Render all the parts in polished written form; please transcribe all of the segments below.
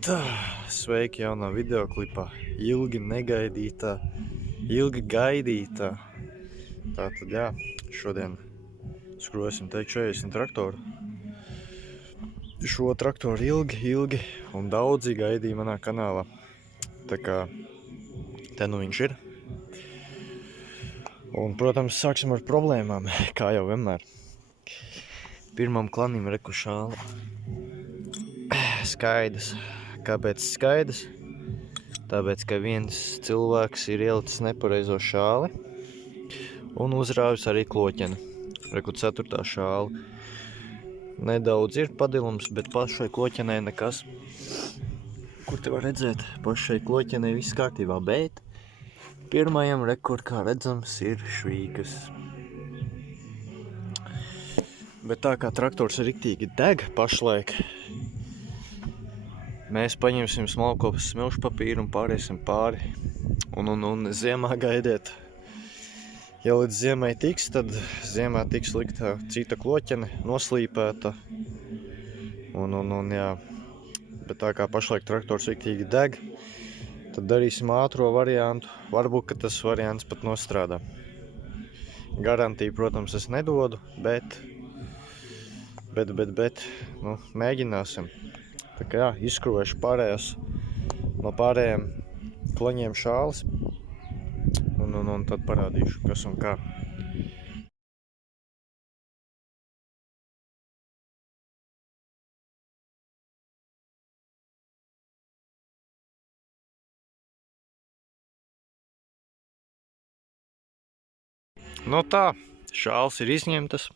Tā, sveiki jaunā videoklipā, ilgi negaidītā, ilgi gaidītā. Tātad, jā, šodien skrosim teikt 40 traktoru. Šo traktoru ilgi un daudzi gaidīja manā kanālā. Tā kā te nu viņš ir. Un, protams, sāksim ar problēmām, kā jau vienmēr. Pirmam klanim reku šāli. Skaidrs. Kāpēc skaidrs? Tāpēc, ka viens cilvēks ir ielicis nepareizo šāli un uzrāvis arī kloķeni. Reku 4. šāli. Nedaudz ir padilums, bet pašai kloķenei nekas. Kur te var redzēt? Pašai kloķenei viss kārtībā, bet pirmajam rekur, kā redzams, ir švīkas. Bet tā kā traktors riktīgi deg pašlaik, mēs paņemsim smalko smilšu papīru un pāriesim pāri. Un ziemā gaidiet. Ja līdz ziemai tiks, tad ziemā tiks likta cita kloķene, noslīpēta. Jā. Bet tā kā pašlaik traktors riktīgi deg, tad darīsim ātro variantu. Varbūt, ka tas variants pat nostrādā. Garantiju, protams, es nedodu, bet mēģināsim. Tā kā jā, izskrūvēšu no pārējiem klaņiem šālis un tad parādīšu, kas un kā. Nu tā, šāls ir izņemtas.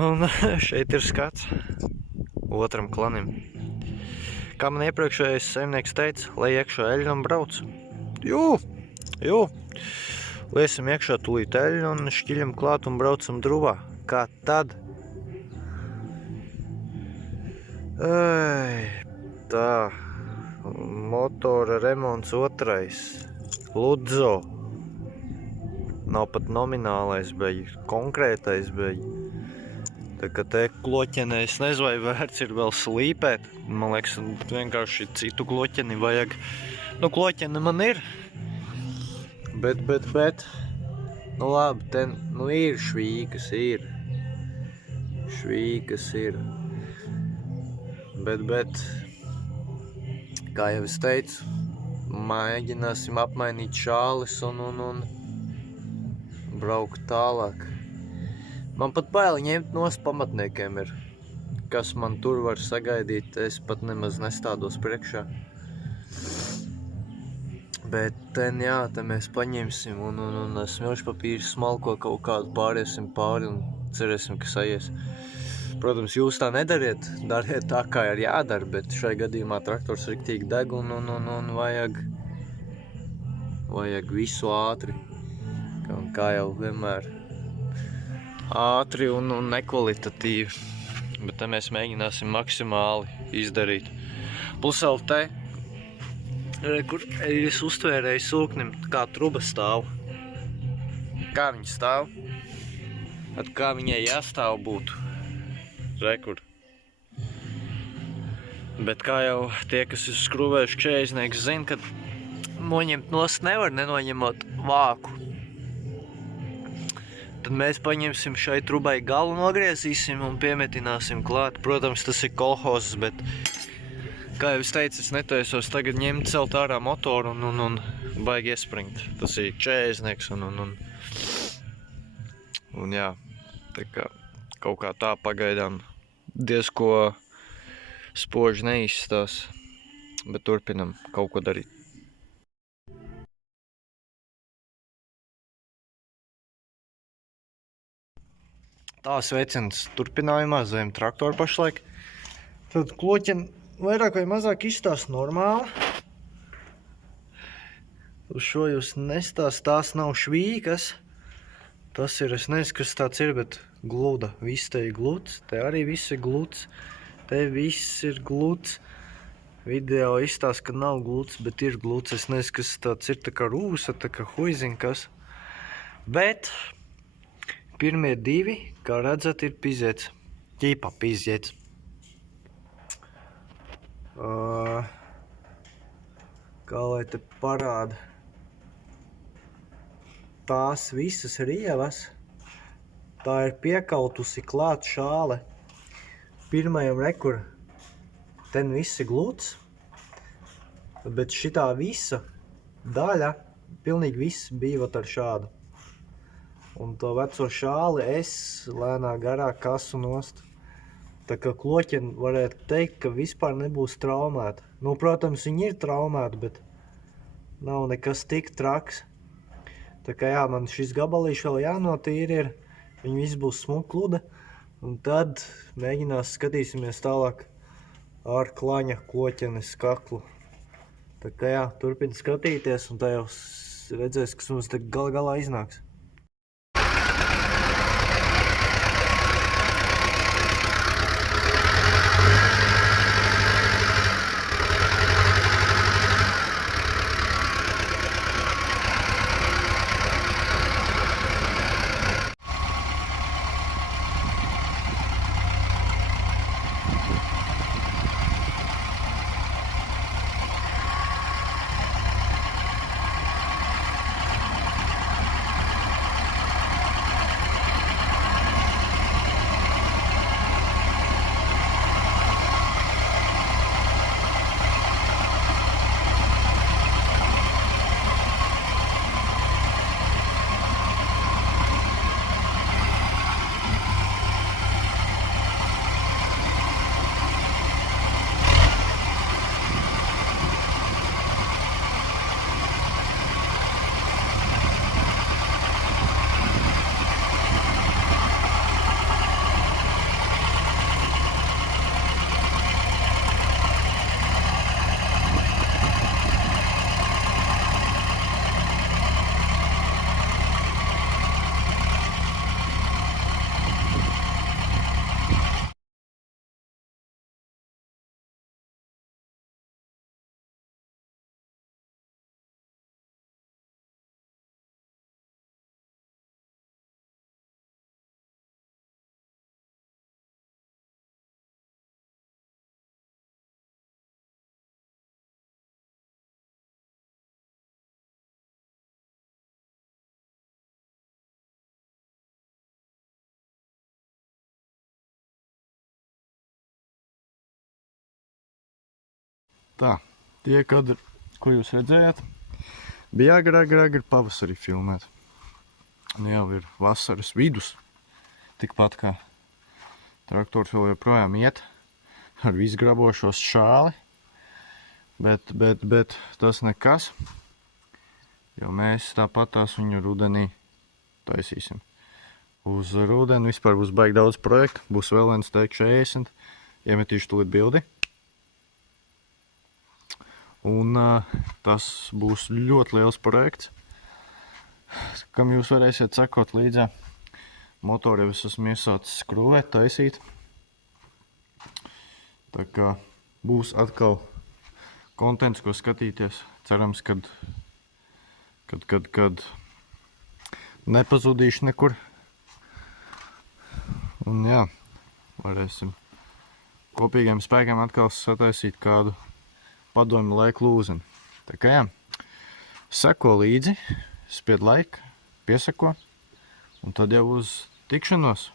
Un šeit ir skats otram klanim. Kā man iepriekšējais saimnieks teica, lai iekšā eļļu un brauc. Jū! Liesim iekšā tūlīt eļļu un šķiļam klāt un braucam druvā. Kā tad? Tā, motora remonts 2. Ludzo. Nav pat nominālais, bet konkrētais, bet tā kā te kloķenē, es nezinu, vai vērts ir vēl slīpēt. Man liekas, vienkārši citu kloķeni vajag. Nu, kloķene man ir. Bet. Nu labi, te nu ir švīkas, ir. Švīkas ir. Bet, kā jau es teicu, mēģināsim apmainīt šālis un braukt tālāk. Man pat baili ņemt nost pamatniekiem ir. Kas man tur var sagaidīt, es pat nemaz nestādos priekšā. Bet te mēs paņemsim un smilšu papīru smalko kaut kādu pāriesim pāri un cerēsim, ka sajies. Protams, jūs tā nedariet, dariet tā, kā ir jādara, bet šai gadījumā traktors riktīgi deg un vajag visu ātri. Kā jau vienmēr. Ātri un nekvalitatīvi, bet te mēs mēģināsim maksimāli izdarīt. Plus vēl te, kur es uztvērēju sūknim, kā truba stāv. Kā viņa stāv? Tad kā viņai jāstāv būtu. Rekur. Bet kā jau tie, kas ir skrūvējuši čēznieks, zina, ka noņemt nost nevar, nenoņemot vāku. Tad mēs paņemsim šai trubai galu, nogriezīsim un piemetināsim klāt. Protams, tas ir kolhozs, bet, kā jau es teicu, es netaisos tagad ņemt celt ārā motoru un baigi iespringt. Tas ir čēznieks un jā, tā kā kaut kā tā pagaidām diezko spoži neizstās, bet turpinam kaut ko darīt. Tā sveiciens turpinājumā zem traktora pašlaik. Tad kloķeni vairāk vai mazāk izstās normāli. Uz šo jūs nestāst, tās nav švīkas. Tas ir, es nezinu, kas tāds ir, bet gluda. Viss te ir gluds, te arī viss ir gluds. Te viss ir gluds. Video izstāst, ka nav gluds, bet ir gluds. Es nezinu, kas tāds ir, tā kā rūsa, tā kā huizin kas. Bet pirmie 2, kā redzat, ir pizēts. Ķīpa pizēts. Kā lai te parāda? Tās visas rievas, tā ir piekautusi klāt šāle. Pirmajam rekur, ten viss ir gluds, bet šitā visa daļa, pilnīgi viss bija ar šādu. Un to veco šāli es lēnā garā kasu nost. Tā kā kloķeni varētu teikt, ka vispār nebūs traumēta. Nu, protams, viņi ir traumēti, bet nav nekas tik traks. Tā kā jā, man šis gabalīši vēl jānotīra ir, viņi viss būs smukluda, un tad skatīsimies tālāk ar klaņa kloķenes kaklu. Tā kā jā, turpin skatīties, un tā jau redzēs, kas mums te galā iznāks. Tā, tie kadri, ko jūs redzējāt, bija agri pavasarī filmēt. Nu jau ir vasaras vidus, tikpat kā traktors vēl joprojām iet ar visgrabošos šāli, bet tas nekas, jo mēs tāpatās viņu rudenī taisīsim. Uz rudeni vispār būs baigi daudz projektu, būs vēl viens teik 40, iemetīšu tūlīt bildi. Un tas būs ļoti liels projekts, kam jūs varēsiet sekot līdzā. Motoru es esmu iesācis skrūvēt, taisīt. Tā kā būs atkal kontents, ko skatīties. Cerams, kad nepazudīšu nekur. Un jā, varēsim kopīgiem spēkiem atkal sataisīt kādu padomju laiku lūzeni. Tā kā jā, seko līdzi, spied laiku, piesako, un tad jau uz tikšanos.